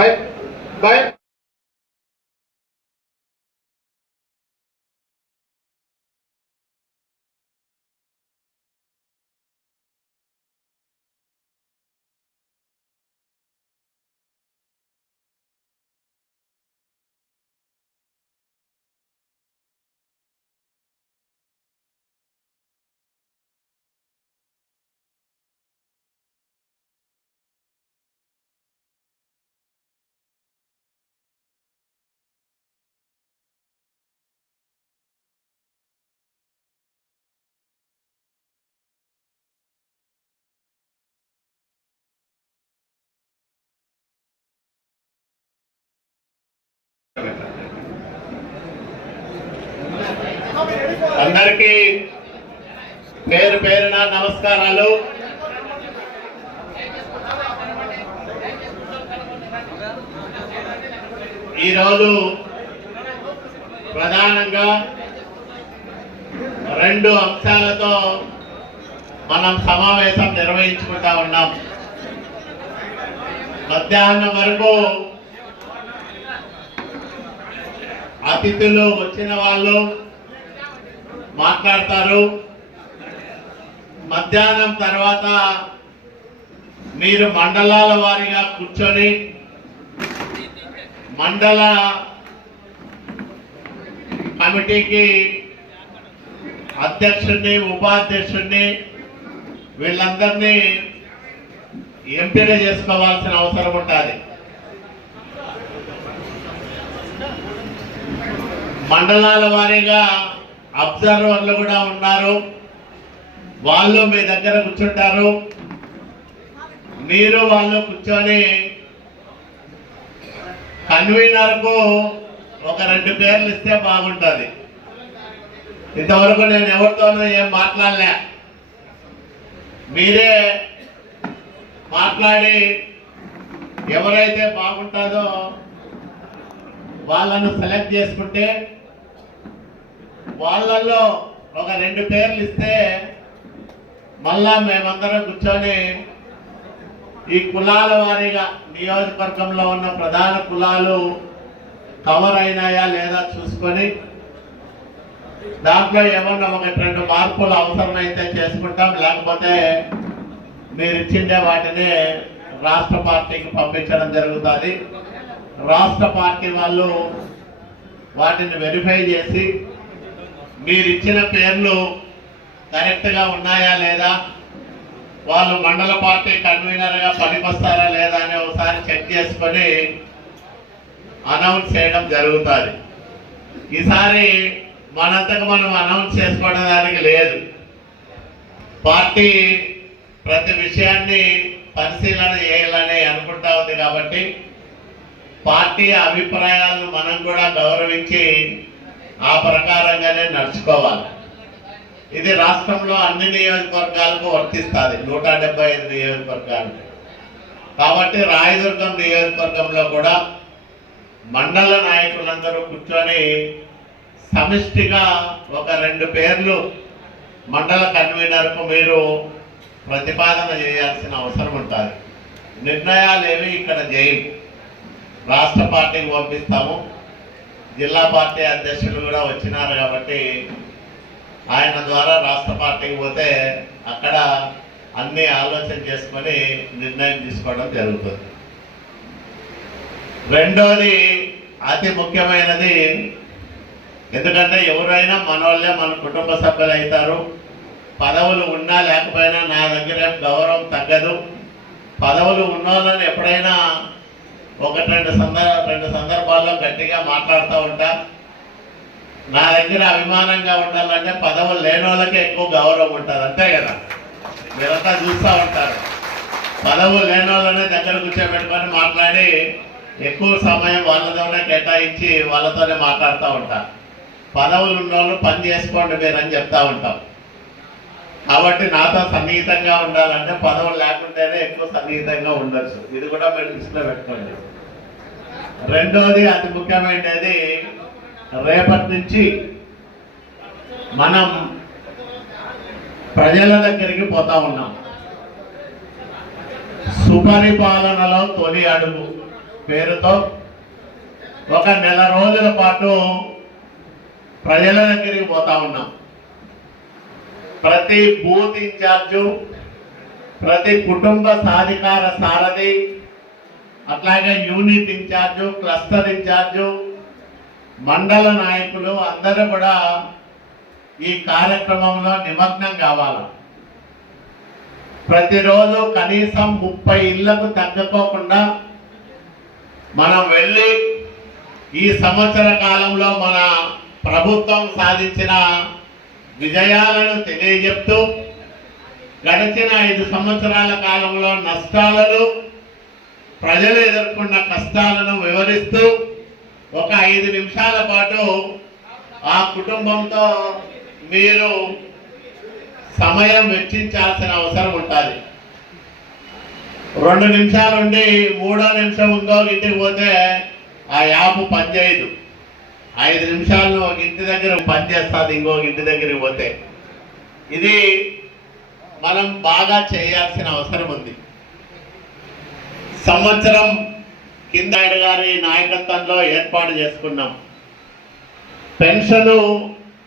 five అందరికీ పేరు పేరున నమస్కారాలు. ఈరోజు ప్రధానంగా రెండు అంశాలతో మనం సమావేశం నిర్వహించుకుంటా ఉన్నాం. మధ్యాహ్నం వరకు అతిథులు వచ్చిన వాళ్ళు మాట్లాడతారు. మధ్యాహ్నం తర్వాత మీరు మండలాల వారీగా కూర్చొని మండల కమిటీకి అధ్యక్షుడిని ఉపాధ్యక్షుడిని వీళ్ళందరినీ ఎంపిక చేసుకోవాల్సిన అవసరం ఉంటుంది. మండలాల వారీగా అబ్జర్వర్లు కూడా ఉన్నారు. వాళ్ళు మీ దగ్గర కూర్చుంటారు. మీరు వాళ్ళు కూర్చొని కన్వీనర్కు ఒక రెండు పేర్లు ఇస్తే బాగుంటుంది. ఇంతవరకు నేను ఎవరితోనూ ఏం మాట్లాడలే. మీరే మాట్లాడి ఎవరైతే బాగుంటుందో వాళ్ళను సెలెక్ట్ చేసుకుంటే వాళ్ళల్లో ఒక రెండు పేర్లు ఇస్తే మళ్ళా మేమందరం కూర్చొని ఈ కులాల వారీగా నియోజకవర్గంలో ఉన్న ప్రధాన కులాలు కవర్ అయినాయా లేదా చూసుకొని దాంట్లో ఏమన్నా ఒకటి రెండు మార్పులు అవసరమైతే చేసుకుంటాం. లేకపోతే మీరు ఇచ్చిండే వాటిని రాష్ట్ర పార్టీకి పంపించడం జరుగుతుంది. రాష్ట్ర పార్టీ వాళ్ళు వాటిని వెరిఫై చేసి మీరిచ్చిన పేర్లు కరెక్ట్గా ఉన్నాయా లేదా? వాళ్ళు మండల పార్టీ కన్వీనర్గా పనికొస్తారా లేదా అని ఒకసారి చెక్ చేసుకొని అనౌన్స్ చేయడం జరుగుతుంది. ఈసారి మనంతకు మనం అనౌన్స్ చేసుకోవడానికి లేదు. పార్టీ ప్రతి విషయాన్ని పరిశీలన చేయాలని అనుకుంటా ఉంది కాబట్టి పార్టీ అభిప్రాయాలను మనం కూడా గౌరవించి ఆ ప్రకారంగానే నడుచుకోవాలి. ఇది రాష్ట్రంలో అన్ని నియోజకవర్గాలకు వర్తిస్తుంది. నూట డెబ్బై ఐదు నియోజకవర్గాలు. కాబట్టి రాయదుర్గం నియోజకవర్గంలో కూడా మండల నాయకులందరూ కూర్చొని సమిష్టిగా ఒక రెండు పేర్లు మండల కన్వీనర్కు మీరు ప్రతిపాదన చేయాల్సిన అవసరం ఉంటుంది. నిర్ణయాలు ఏవి ఇక్కడ జైలు. రాష్ట్ర పార్టీకి పంపిస్తాము. జిల్లా పార్టీ అధ్యక్షులు కూడా వచ్చినారు కాబట్టి ఆయన ద్వారా రాష్ట్ర పార్టీకి పోతే అక్కడ అన్ని ఆలోచన చేసుకొని నిర్ణయం తీసుకోవడం జరుగుతుంది. రెండోది అతి ముఖ్యమైనది ఎందుకంటే ఎవరైనా మనోళ్ళే మన కుటుంబ సభ్యులు అవుతారు. పదవులు ఉన్నా లేకపోయినా నా దగ్గర గౌరవం తగ్గదు. పదవులు ఉన్నోళ్ళని ఎప్పుడైనా ఒకటి రెండు సందర్భ రెండు సందర్భాల్లో గట్టిగా మాట్లాడుతూ ఉంటా. నా దగ్గర అభిమానంగా ఉండాలంటే పదవులు లేని వాళ్ళకే ఎక్కువ గౌరవం ఉంటుంది అంతే కదా? మీరంతా చూస్తూ ఉంటారు. పదవులు లేని వాళ్ళనే దగ్గర కూర్చోబెట్టుకొని మాట్లాడి ఎక్కువ సమయం వాళ్ళతోనే కేటాయించి వాళ్ళతోనే మాట్లాడుతూ ఉంటా. పదవులు ఉన్నోళ్ళు పని చేసుకోండి మీరని చెప్తా ఉంటాం. కాబట్టి నాతో సన్నిహితంగా ఉండాలంటే పదవులు లేకుంటేనే ఎక్కువ సన్నిహితంగా ఉండొచ్చు. ఇది కూడా మీరు దృష్టిలో పెట్టుకోండి. రెండోది అతి ముఖ్యమైనది రేపటి నుంచి మనం ప్రజల దగ్గరికి పోతా ఉన్నాం. సుపరిపాలనలో తొలి అడుగు పేరుతో ఒక నెల రోజుల పాటు ప్రజల దగ్గరికి పోతా ఉన్నాం. ప్రతి బూత్ ఇన్ఛార్జు ప్రతి కుటుంబ సాధికార సారథి అట్లాగే యూనిట్ ఇన్ఛార్జు క్లస్టర్ ఇన్ఛార్జు మండల నాయకులు అందరూ కూడా ఈ కార్యక్రమంలో నిమగ్నం కావాలి. ప్రతిరోజు కనీసం ముప్పై ఇళ్ళకు తగ్గకోకుండా మనం వెళ్ళి ఈ సంవత్సర కాలంలో మన ప్రభుత్వం సాధించిన విజయాలను తెలియజెప్తూ గడిచిన ఐదు సంవత్సరాల కాలంలో నష్టాలను ప్రజలు ఎదుర్కొన్న కష్టాలను వివరిస్తూ ఒక ఐదు నిమిషాల పాటు ఆ కుటుంబంతో మీరు సమయం వెచ్చించాల్సిన అవసరం ఉంటుంది. రెండు నిమిషాలుండి మూడో నిమిషం ఉందో ఇంటికి పోతే ఆ యాప్ పనిచేయదు. ఐదు నిమిషాల్లో ఒక ఇంటి దగ్గర పనిచేస్తుంది ఇంకో ఇంటి దగ్గరికి పోతే. ఇది మనం బాగా చేయాల్సిన అవసరం ఉంది. సంవత్సరం కింద గారి నాయకత్వంలో ఏర్పాటు చేసుకున్నాం. పెన్షన్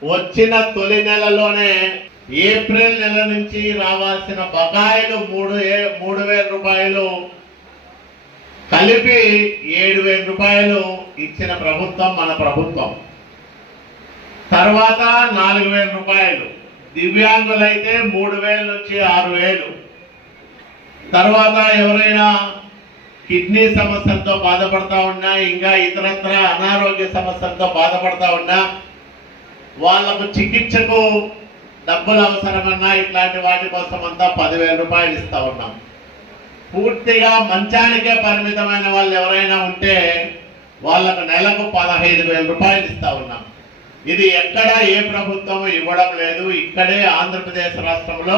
వచ్చిన తొలి నెలలోనే ఏప్రిల్ నెల నుంచి రావాల్సిన బకాయిలు మూడు ఏ- మూడు వేల రూపాయలు కలిపి ఏడు వేల రూపాయలు ఇచ్చిన ప్రభుత్వం మన ప్రభుత్వం. తర్వాత నాలుగు వేల రూపాయలు. దివ్యాంగులైతే మూడు వేల నుంచి ఆరు వేలు. తర్వాత ఎవరైనా కిడ్నీ సమస్యలతో బాధపడతా ఉన్నా ఇంకా ఇతరత్ర అనారోగ్య సమస్యలతో బాధపడతా ఉన్నా వాళ్ళకు చికిత్సకు డబ్బులు అవసరమన్నా ఇట్లాంటి వాటి కోసం అంతా పదివేల రూపాయలు ఇస్తూ ఉన్నాం. పూర్తిగా మంచానికే పరిమితమైన వాళ్ళు ఎవరైనా ఉంటే వాళ్ళకు నెలకు పదహైదు వేల రూపాయలు ఇస్తా ఉన్నాం. ఇది ఎక్కడ ఏ ప్రభుత్వం ఇవ్వడం లేదు. ఇక్కడే ఆంధ్రప్రదేశ్ రాష్ట్రంలో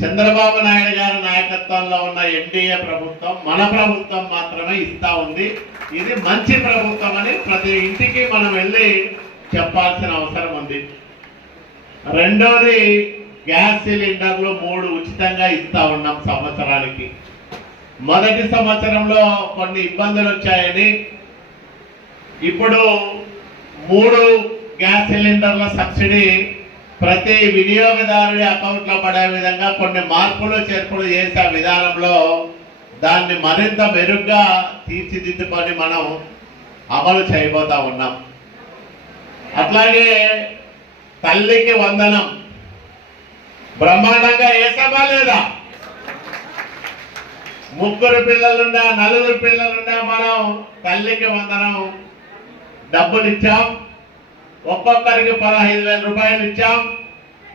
చంద్రబాబు నాయుడు గారి నాయకత్వంలో ఉన్న ఎన్డీఏ ప్రభుత్వం మన ప్రభుత్వం మాత్రమే ఇస్తా ఉంది. ఇది మంచి ప్రభుత్వం అని ప్రతి ఇంటికి మనం వెళ్ళి చెప్పాల్సిన అవసరం ఉంది. రెండోది గ్యాస్ సిలిండర్లు మూడు ఉచితంగా ఇస్తా ఉన్నాం సంవత్సరానికి. మొదటి సంవత్సరంలో కొన్ని ఇబ్బందులు వచ్చాయని ఇప్పుడు మూడు గ్యాస్ సిలిండర్ల సబ్సిడీ ప్రతి వినియోగదారుడి అకౌంట్లో పడే విధంగా కొన్ని మార్పులు చేర్పులు చేసే విధానంలో దాన్ని మరింత మెరుగ్గా తీర్చిదిద్దుకొని మనం అమలు చేయబోతా ఉన్నాం. అట్లాగే తల్లికి వందనం. బ్రహ్మాండంగా వేసామా లేదా? ముగ్గురు పిల్లలుండా నలుగురు పిల్లలుండ మనం తల్లికి వందనం డబ్బులు ఇచ్చాం ఒక్కొక్కరికి పదహైదు వేల రూపాయలు ఇచ్చాం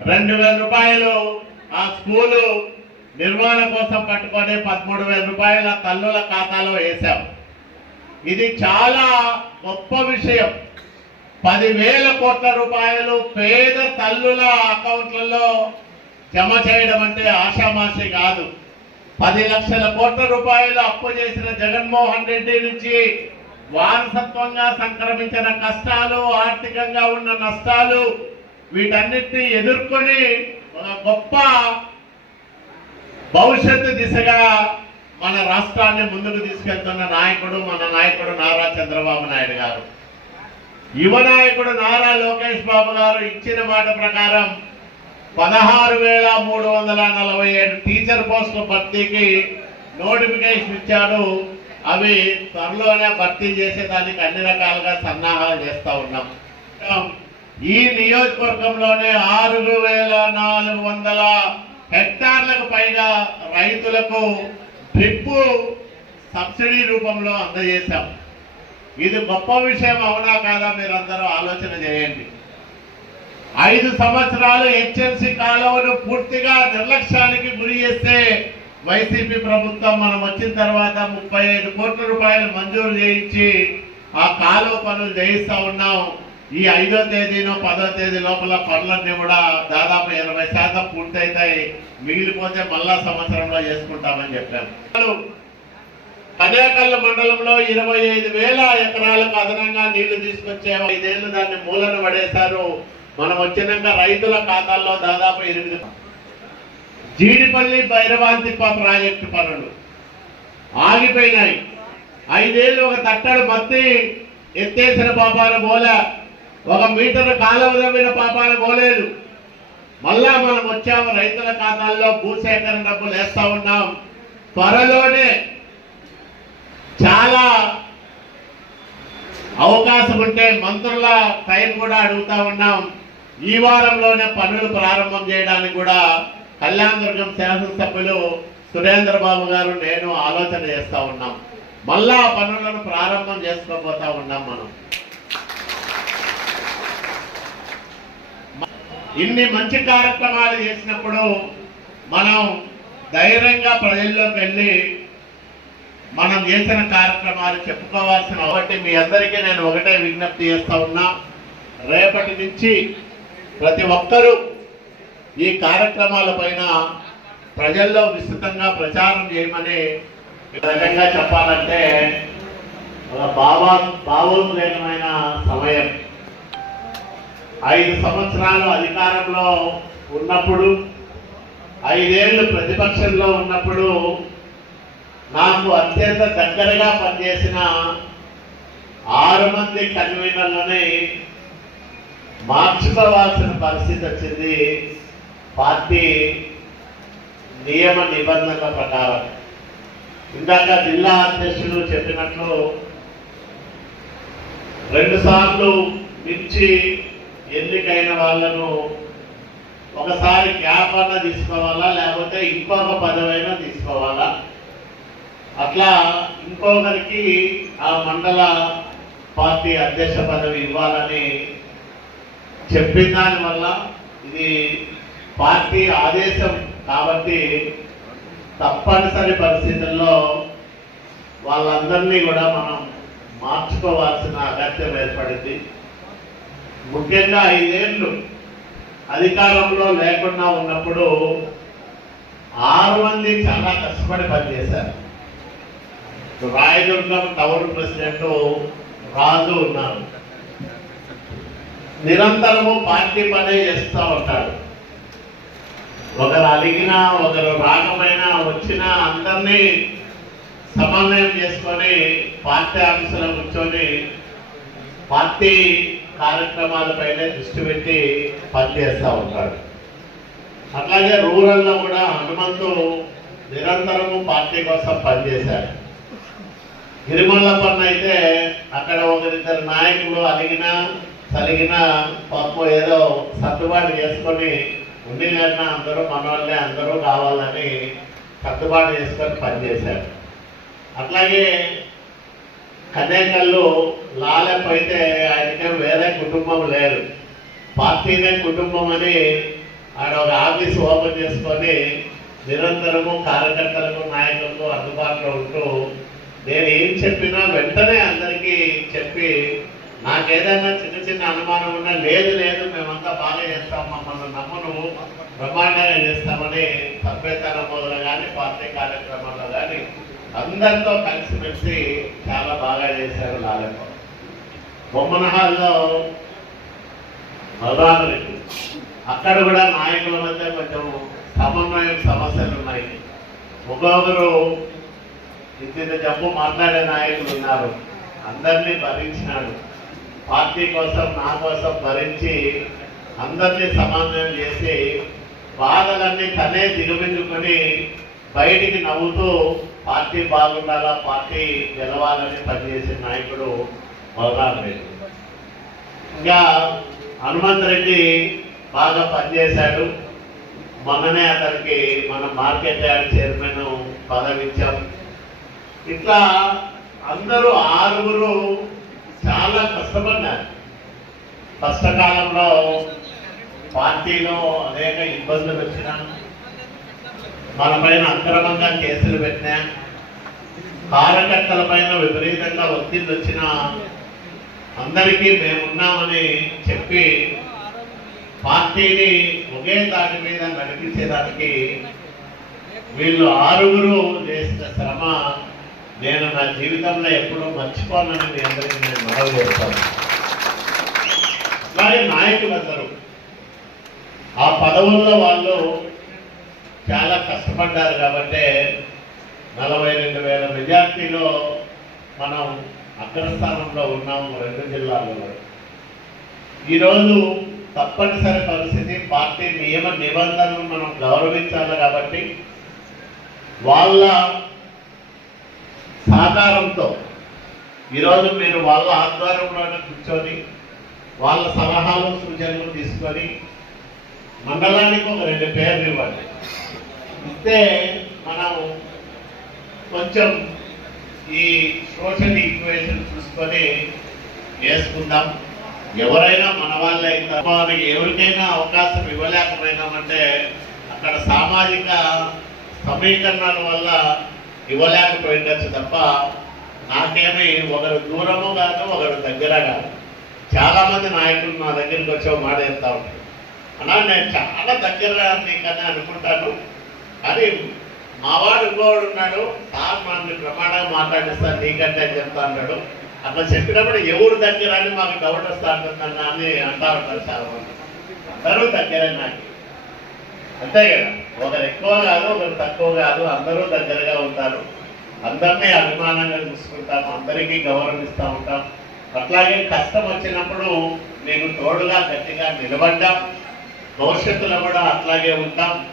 రెండు వేల రూపాయలు ఆ స్కూలు నిర్మాణం కోసం పట్టుకొని పదమూడు వేల రూపాయల తల్లుల ఖాతాలో వేశాం. ఇది చాలా గొప్ప విషయం. పదివేల కోట్ల రూపాయలు పేద తల్లుల అకౌంట్లలో జమ చేయడం అంటే ఆషామాషి కాదు. పది లక్షల కోట్ల రూపాయలు అప్పు చేసిన జగన్మోహన్ రెడ్డి నుంచి వారసత్వంగా సంక్రమించిన కష్టాలు ఆర్థికంగా ఉన్న నష్టాలు వీటన్నిటిని ఎదుర్కొని ఒక గొప్ప భవిష్యత్తు దిశగా మన రాష్ట్రాన్ని ముందుకు తీసుకెళ్తున్న నాయకుడు మన నాయకుడు నారా చంద్రబాబు నాయుడు గారు. యువ నాయకుడు నారా లోకేష్ బాబు గారు ఇచ్చిన మాట ప్రకారం పదహారు వేల మూడు వందల నలభై ఏడు టీచర్ పోస్టుల భర్తీకి నోటిఫికేషన్ ఇచ్చాడు. అవి త్వరలోనే భర్తీ చేసేదానికి అన్ని రకాలుగా సన్నాహాలు చేస్తూ ఉన్నాం. ఈ నియోజకవర్గంలోనే ఆరు వేల నాలుగు వందల హెక్టార్లకు పైగా రైతులకు డ్రిప్పు సబ్సిడీ రూపంలో అందజేశాం. ఇది గొప్ప విషయం అవునా కాదా మీరందరూ ఆలోచన చేయండి. ఐదు సంవత్సరాలు హెచ్ఎల్సి కాలువను పూర్తిగా నిర్లక్ష్యానికి గురి చేస్తే వైసీపీ ప్రభుత్వం మనం వచ్చిన తర్వాత ముప్పై ఐదు కోట్ల రూపాయలు మంజూరు చేయించి ఆ కాలువ పనులు చేయిస్తూ ఉన్నాం. ఈ ఐదో తేదీనో పదో తేదీ లోపల పనులన్నీ కూడా దాదాపు ఎనభై శాతం పూర్తయితాయి. మిగిలిపోతే మళ్ళా సంవత్సరంలో చేసుకుంటామని చెప్పాము కన్యాకల్ల మండలంలో ఇరవై ఐదు వేల ఎకరాలకు అదనంగా నీళ్ళు తీసుకొచ్చే ఐదేళ్ళు దాన్ని మూలన పడేశారు. మనం వచ్చినాక రైతుల ఖాతాల్లో దాదాపు ఎనిమిది జీడిపల్లి భైరవాంతిప్ప ప్రాజెక్టు పనులు ఆగిపోయినాయి. ఐదేళ్ళు ఒక తట్టడు మత్తి ఎత్తేసిన పాపాలు పోలే ఒక మీటర్ కాలం తవ్విన పాపాలు బోలేదు. మళ్ళా మనం వచ్చాము రైతుల ఖాతాల్లో భూసేకరణ డబ్బులు వేస్తూ ఉన్నాం. త్వరలోనే చాలా అవకాశం ఉంటే మంత్రుల టైం కూడా అడుగుతా ఉన్నాం. ఈ వారంలోనే పనులు ప్రారంభం చేయడానికి కూడా కళ్యాణదుర్గం శాసనసభ్యులు సురేంద్ర బాబు గారు నేను ఆలోచన చేస్తూ ఉన్నాం. మళ్ళా ఆ పనులను ప్రారంభం చేసుకోబోతా ఉన్నాం మనం. ఇన్ని మంచి కార్యక్రమాలు చేసినప్పుడు మనం ధైర్యంగా ప్రజల్లోకి వెళ్ళి మనం చేసిన కార్యక్రమాలు చెప్పుకోవాల్సిన ఒకటి మీ అందరికీ నేను ఒకటే విజ్ఞప్తి చేస్తా ఉన్నా. రేపటి నుంచి ప్రతి ఒక్కరూ ఈ కార్యక్రమాల పైన ప్రజల్లో విస్తృతంగా ప్రచారం చేయమని ఒక రకంగా చెప్పాలంటే ఒక భావా భావోద్వేగమైన సమయం. ఐదు సంవత్సరాలు అధికారంలో ఉన్నప్పుడు ఐదేళ్ళు ప్రతిపక్షంలో ఉన్నప్పుడు నాకు అత్యంత దగ్గరగా పనిచేసిన ఆరు మంది కన్వీనర్లని మార్చుకోవాల్సిన పరిస్థితి వచ్చింది. పార్టీ నియమ నిబంధనల ప్రకారం. ఇందాక జిల్లా అధ్యక్షులు చెప్పినట్లు రెండుసార్లు మించి ఎన్నికైన వాళ్ళను ఒకసారి గ్యాప్ అన్న తీసుకోవాలా లేకపోతే ఇంకొక పదవైనా తీసుకోవాలా? అట్లా ఇంకొకరికి ఆ మండల పార్టీ అధ్యక్ష పదవి ఇవ్వాలని చెప్పిన దాని వల్ల ఇది పార్టీ ఆదేశం కాబట్టి తప్పనిసరి పరిస్థితుల్లో వాళ్ళందరినీ కూడా మనం మార్చుకోవాల్సిన అగత్యం ఏర్పడింది. ముఖ్యంగా ఐదేళ్ళు అధికారంలో లేకుండా ఉన్నప్పుడు ఆరు మంది చాలా కష్టపడి పనిచేశారు. రాయదుర్గం టౌన్ ప్రెసిడెంట్ రాజు ఉన్నారు. నిరంతరము పార్టీ పనే చేస్తూ ఉంటాడు. ఒకరు అలిగినా ఒకరు రాకపోయినా వచ్చినా అందరినీ సమన్వయం చేసుకొని పార్టీ ఆఫీసులో కూర్చొని పార్టీ కార్యక్రమాలపైనే దృష్టి పెట్టి పనిచేస్తూ ఉంటాడు అట్లాగే రూరల్లో కూడా హనుమంతు నిరంతరము పార్టీ కోసం పనిచేశాడు గిరిమల్లపన్న అయితే అక్కడ ఒకరిద్దరు నాయకులు అలిగినా సలిగినా పాపం ఏదో సర్దుబాటు చేసుకొని ఉండి అందరూ మనవాళ్ళే అందరూ కావాలని సర్దుబాటు చేసుకొని పనిచేశారు. అట్లాగే కన్నేకల్లో లాలెప్ అయితే ఆయనకే వేరే కుటుంబం లేరు పార్టీనే కుటుంబం అని ఆడ ఒక ఆఫీస్ ఓపెన్ చేసుకొని నిరంతరము కార్యకర్తలకు నాయకులకు అందుబాటులో ఉంటూ నేను ఏం చెప్పినా వెంటనే అందరికీ చెప్పి నాకేదైనా చిన్న చిన్న అనుమానం ఉన్నా లేదు లేదు మేమంతా బాగా చేస్తాం మమ్మల్ని నమ్మను బ్రహ్మాండంగా చేస్తామని సభ్యత నమోదులో కానీ పార్టీ కార్యక్రమాల్లో కానీ అందరితో కలిసిమెలిసి చాలా బాగా చేశారు లాలెప్ప బొమ్మనహాల్లో బలరామరెడ్డి అక్కడ కూడా నాయకుల మధ్య కొంచెం సమన్వయం సమస్యలు ఉన్నాయి. ఒక్కొక్కరు ఇంత జబ్బు మాట్లాడే నాయకులు ఉన్నారు. అందరినీ భరించినాడు. పార్టీ కోసం నా కోసం భరించి అందరినీ సమన్వయం చేసి బాధలన్నీ తనే దిగమించుకొని బయటికి నవ్వుతూ పార్టీ బాగుండాలా పార్టీ గెలవాలని పనిచేసే నాయకుడు బలరాం రెడ్డి. ఇంకా హనుమంత్ రెడ్డి బాగా పనిచేశాడు. మొన్ననే అతనికి మన మార్కెట్ యార్డ్ చైర్మన్ పదవి ఇట్లా అందరూ ఆరుగురు చాలా కష్టపడ్డారు. కష్టకాలంలో పార్టీలో అనేక ఇబ్బందులు వచ్చినా మన పైన అక్రమంగా కేసులు పెట్టినా కార్యకర్తల పైన విపరీతంగా ఒత్తిళ్ళు వచ్చినా అందరికీ మేమున్నామని చెప్పి పార్టీని ఒకే దాని మీద నడిపించేదానికి వీళ్ళు ఆరుగురు చేసిన శ్రమ నేను నా జీవితంలో ఎప్పుడూ మర్చిపోనని మీ అందరికీ నేను మనవి చేస్తాను. అలాగే నాయకులందరూ ఆ పదవుల్లో వాళ్ళు చాలా కష్టపడ్డారు కాబట్టి నలభై రెండు వేల మెజార్టీలో మనం అగ్రస్థానంలో ఉన్నాము రెండు జిల్లాల్లో. ఈరోజు తప్పనిసరి పరిస్థితి పార్టీ నియమ నిబంధనలు మనం గౌరవించాలి కాబట్టి వాళ్ళ సహకారంతో ఈరోజు మీరు వాళ్ళ ఆధ్వర్యంలోనే కూర్చొని వాళ్ళ సలహాలు సూచనలు తీసుకొని మండలానికి ఒక రెండు పేర్లు ఇవ్వండి. ఇస్తే మనం కొంచెం ఈ సోషల్ ఈక్వేషన్ చూసుకొని వేసుకుందాం. ఎవరైనా మన వాళ్ళే వారికి ఎవరికైనా అవకాశం ఇవ్వలేకపోయినామంటే అక్కడ సామాజిక సమీకరణాల వల్ల ఇవ్వలేకపోయిండొచ్చు తప్ప నాకేమి ఒకరు దూరము కాక ఒకరు దగ్గర కాదు. చాలామంది నాయకులు నా దగ్గరికి వచ్చి ఒక మాట చెప్తా ఉంటారు. అన్నా నేను చాలా దగ్గర నీకని అనుకుంటాను. కానీ మావాడు ఇంకోడు ఉన్నాడు. సార్ మనల్ని ప్రమాణంగా మాట్లాడిస్తాను నీకంటే అని చెప్తా అన్నాడు అట్లా చెప్పినప్పుడు ఎవరు దగ్గర అని మాకు డౌట్ వస్తా అంటుందన్నా అని అంటా ఉంటారు చాలా మంది అందరూ దగ్గరే నాకు అంతే కదా? ఒకరు ఎక్కువ కాదు ఒకరు తక్కువ కాదు. అందరూ దగ్గరగా ఉంటారు. అందరినీ అభిమానంగా చూసుకుంటాం అందరికీ గౌరవిస్తూ ఉంటాం. అట్లాగే కష్టం వచ్చినప్పుడు నేను తోడుగా గట్టిగా నిలబడ్డాం భవిష్యత్తులో కూడా అట్లాగే ఉంటాం.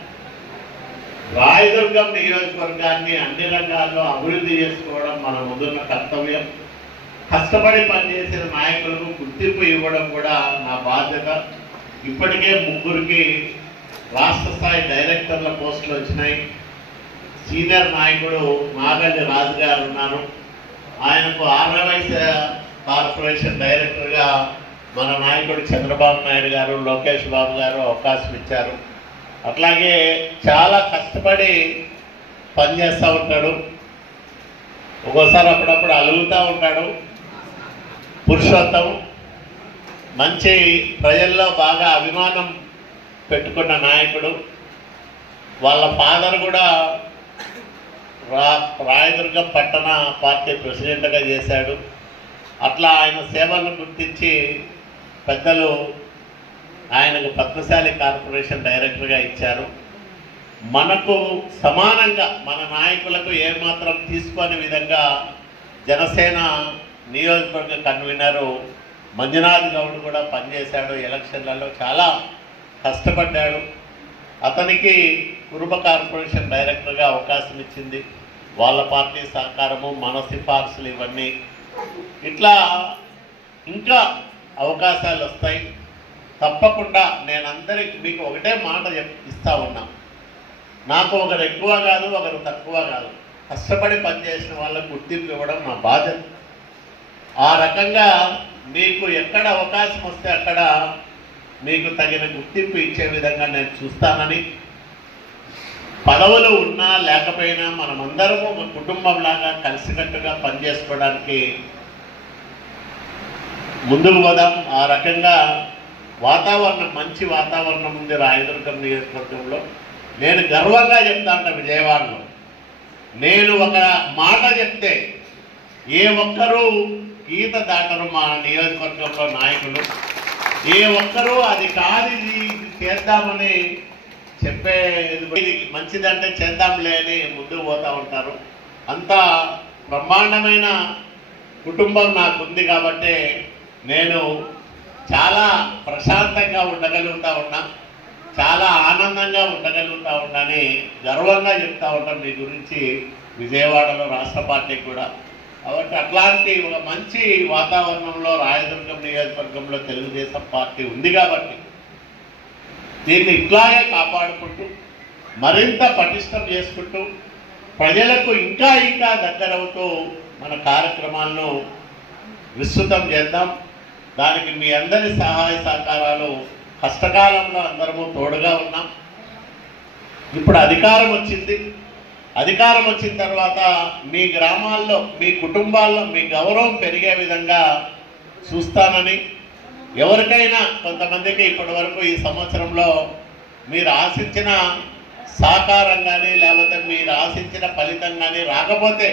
రాయదుర్గం నియోజకవర్గాన్ని అన్ని రంగాల్లో అభివృద్ధి చేసుకోవడం మన ముందున్న కర్తవ్యం. కష్టపడి పనిచేసిన నాయకులకు గుర్తింపు ఇవ్వడం కూడా నా బాధ్యత. ఇప్పటికే ముగ్గురికి రాష్ట్ర స్థాయి డైరెక్టర్ల పోస్టులు వచ్చినాయి. సీనియర్ నాయకుడు నాగల్లి రాజు గారు ఉన్నారు. ఆయనకు ఆర్గనైజ్ కార్పొరేషన్ డైరెక్టర్గా మన నాయకుడు చంద్రబాబు నాయుడు గారు లోకేష్ బాబు గారు అవకాశం ఇచ్చారు. అట్లాగే చాలా కష్టపడి పనిచేస్తూ ఉంటాడు. ఒక్కోసారి అప్పుడప్పుడు అలుగుతూ ఉంటాడు. పురుషోత్తం మంచి ప్రజల్లో బాగా అభిమానం పెట్టుకున్న నాయకుడు. వాళ్ళ ఫాదర్ కూడా రా రాయదుర్గ పట్టణ పార్టీ ప్రెసిడెంట్గా చేశాడు. అట్లా ఆయన సేవలను గుర్తించి పెద్దలు ఆయనకు పద్మశాలి కార్పొరేషన్ డైరెక్టర్గా ఇచ్చారు. మనకు సమానంగా మన నాయకులకు ఏమాత్రం తీసుకోని విధంగా జనసేన నియోజకవర్గ కన్వీనరు మంజునాథ్ గౌడ్ కూడా పనిచేశాడు. ఎలక్షన్లలో చాలా కష్టపడ్డాడు. అతనికి కురుబ కార్పొరేషన్ డైరెక్టర్గా అవకాశం ఇచ్చింది. వాళ్ళ పార్టీ సహకారము మన సిఫార్సులు ఇవన్నీ. ఇట్లా ఇంకా అవకాశాలు వస్తాయి. తప్పకుండా నేను అందరికి మీకు ఒకటే మాట ఇస్తా ఉన్నా. నాకు ఒకరు ఎక్కువ కాదు ఒకరు తక్కువ కాదు. కష్టపడి పనిచేసిన వాళ్ళకు గుర్తింపు ఇవ్వడం నా బాధ్యత. ఆ రకంగా మీకు ఎక్కడ అవకాశం వస్తే అక్కడ మీకు తగిన గుర్తింపు ఇచ్చే విధంగా నేను చూస్తానని. పదవులు ఉన్నా లేకపోయినా మనమందరము ఒక కుటుంబంలాగా కలిసికట్టుగా పనిచేసుకోవడానికి ముందుకు పోదాం. ఆ రకంగా వాతావరణం మంచి వాతావరణం ఉంది రాయదుర్గం నియోజకవర్గంలో. నేను గర్వంగా చెప్తా అంట విజయవాడలో. నేను ఒక మాట చెప్తే ఏ ఒక్కరూ గీత దాటరు మా నియోజకవర్గంలో నాయకులు. ఏ ఒక్కరూ అది కాదు ఇది చేద్దామని చెప్పే ఇది మంచిదంటే చేద్దాంలే అని ముందుకు పోతూ ఉంటారు. అంత బ్రహ్మాండమైన కుటుంబం నాకు ఉంది కాబట్టి నేను చాలా ప్రశాంతంగా ఉండగలుగుతా ఉన్నా చాలా ఆనందంగా ఉండగలుగుతా ఉన్నాని గర్వంగా చెప్తా ఉంటాం మీ గురించి విజయవాడలో రాష్ట్ర పార్టీ కూడా. కాబట్టి అట్లాంటి ఒక మంచి వాతావరణంలో రాయదుర్గ నియోజకవర్గంలో తెలుగుదేశం పార్టీ ఉంది కాబట్టి దీన్ని ఇట్లాగే కాపాడుకుంటూ మరింత పటిష్టం చేసుకుంటూ ప్రజలకు ఇంకా ఇంకా దగ్గరవుతూ మన కార్యక్రమాలను విస్తృతం చేద్దాం. దానికి మీ అందరి సహాయ సహకారాలు కష్టకాలంలో అందరము తోడుగా ఉన్నాం. ఇప్పుడు అధికారం వచ్చింది. అధికారం వచ్చిన తర్వాత మీ గ్రామాల్లో మీ కుటుంబాల్లో మీ గౌరవం పెరిగే విధంగా చూస్తానని ఎవరికైనా కొంతమందికి ఇప్పటి వరకు ఈ సంవత్సరంలో మీరు ఆశించిన సహకారం కానీ లేకపోతే మీరు ఆశించిన ఫలితం కానీ రాకపోతే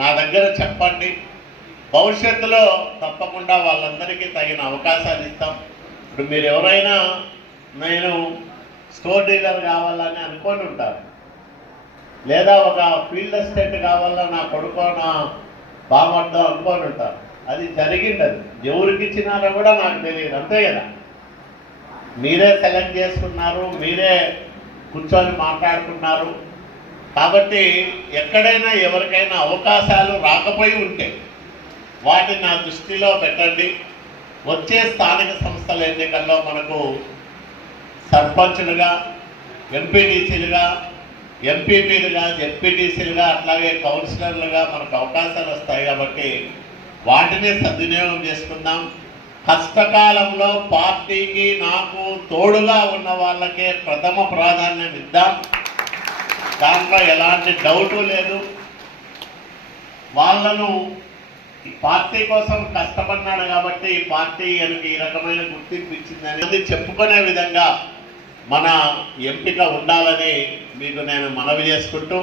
నా దగ్గర చెప్పండి. భవిష్యత్తులో తప్పకుండా వాళ్ళందరికీ తగిన అవకాశాలు ఇస్తాం. ఇప్పుడు మీరు ఎవరైనా నేను స్టోర్ డీలర్ కావాలని అనుకొని ఉంటారు. లేదా ఒక ఫీల్డ్ ఎస్టేట్ కావాలా నా కొడుకో నా బామర్థం అనుకొని ఉంటారు. అది జరిగింది అది ఎవరికి ఇచ్చినారో కూడా నాకు తెలియదు. అంతే కదా? మీరే సెలెక్ట్ చేసుకున్నారు మీరే కూర్చొని మాట్లాడుకున్నారు. కాబట్టి ఎక్కడైనా ఎవరికైనా అవకాశాలు రాకపోయి ఉంటే వాటిని నా దృష్టిలో పెట్టండి. వచ్చే స్థానిక సంస్థల ఎన్నికల్లో మనకు సర్పంచులుగా ఎంపీటీసీలుగా ఎంపీపీలుగా జెడ్పీటీసీలుగా అట్లాగే కౌన్సిలర్లుగా మనకు అవకాశాలు వస్తాయి కాబట్టి వాటినే సద్వినియోగం చేసుకుందాం. కష్టకాలంలో పార్టీకి నాకు తోడుగా ఉన్న వాళ్ళకే ప్రథమ ప్రాధాన్యం ఇద్దాం. దాంట్లో ఎలాంటి డౌటు లేదు. వాళ్ళను ఈ పార్టీ కోసం కష్టపడినాడు కాబట్టి ఈ పార్టీ ఆయనకి ఈ రకమైన గుర్తింపు ఇచ్చింది చెప్పుకునే విధంగా మన ఎంపిక ఉండాలని మీకు నేను మనవి చేసుకుంటూ